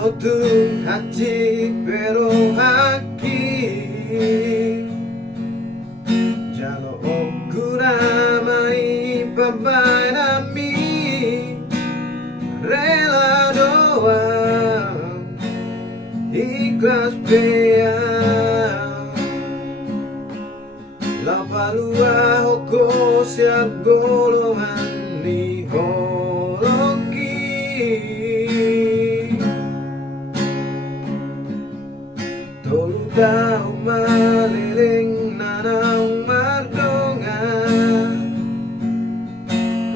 Tung hati berohaki Jalo okuramai pabai nami Rela doang ikhlas bea Lapalua hoko siap golongan ni holoki Tolu tau maliling nanang mardonga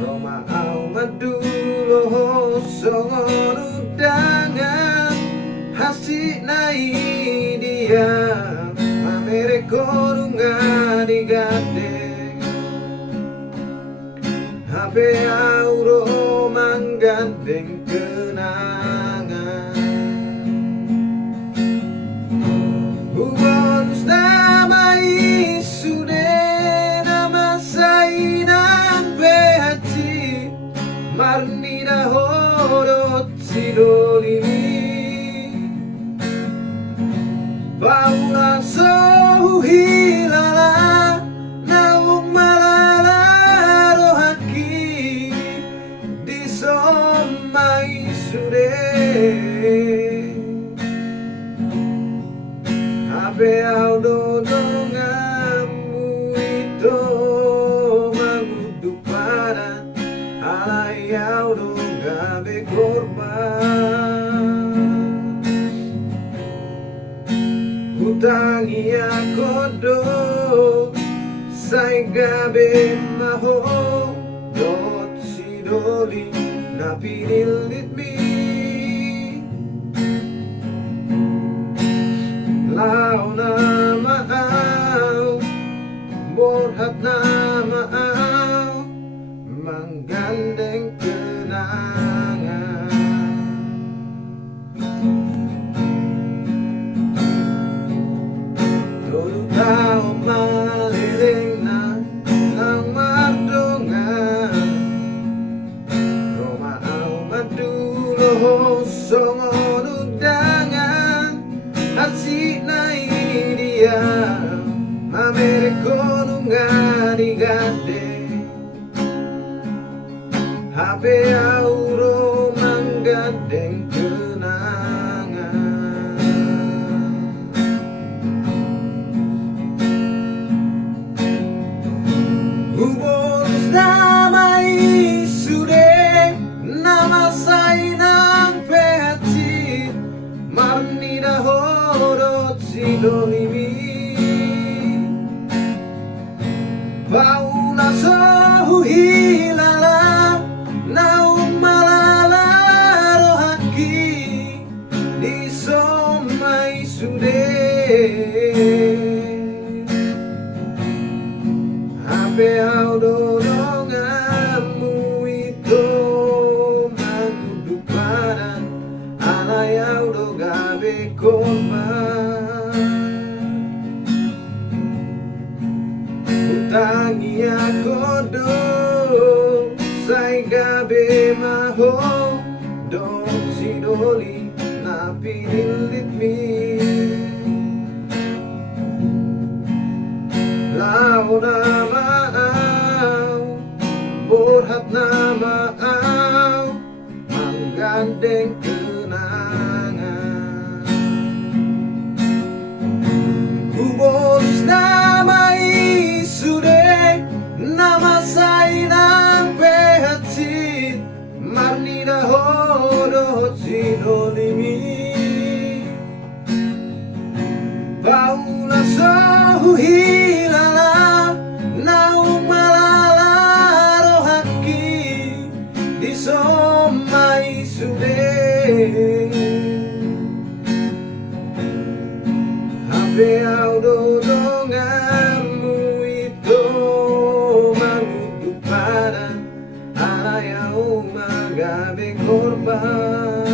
Roma au madulo songon udangan Hasik nai dia mamere korunga digade Hape auro manggandeng kenangan Bonus nama isude nama sainan behati marni da horot sidolimi Baula so hilala naung malala rohaki di somma isude Abe audo dongamu itu manguduparan alai audo gabe korban Hutangi akodo sai gabe maho dot sidoli napinilit mi Lau na maaw, borhat na maaw, manggandeng kenangan Tolu tau maliling na ng mardongan Roma au madulo songon udangan Hasik nai dia mamere konunga digade Hape auro manggandeng kenangan Bonus nama isude nama sainang pehati marni da horot sidolimi Baula so hilala naung malala rohaki di somma isude Hape audo dongamu itu manguduparan alai audo gabe korban Hutangi akodo sai gabe maho dot sidoli napinilit mi Lau na maaw, borhat na maaw, manggandeng kenangan Bonus nama isude nama sainang pehati marni da horot sidolimi Baula so hilala naung malala rohaki di somma isude Hape audo dongamu itu manguduparan alai au magabe korban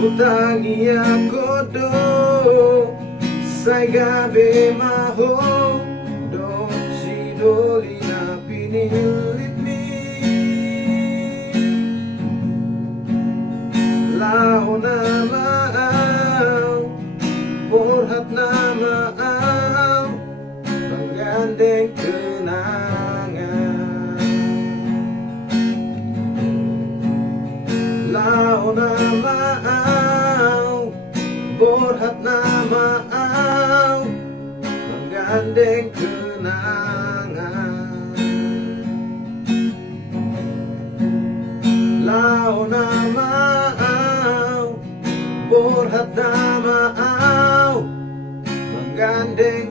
Hutangi akodo sai gabe maho dot sidoli napinilit mi menggandeng kenangan. Lao na maaw, borhat na maaw, menggandeng kenangan. Lao na maaw, borhat na maaw, menggandeng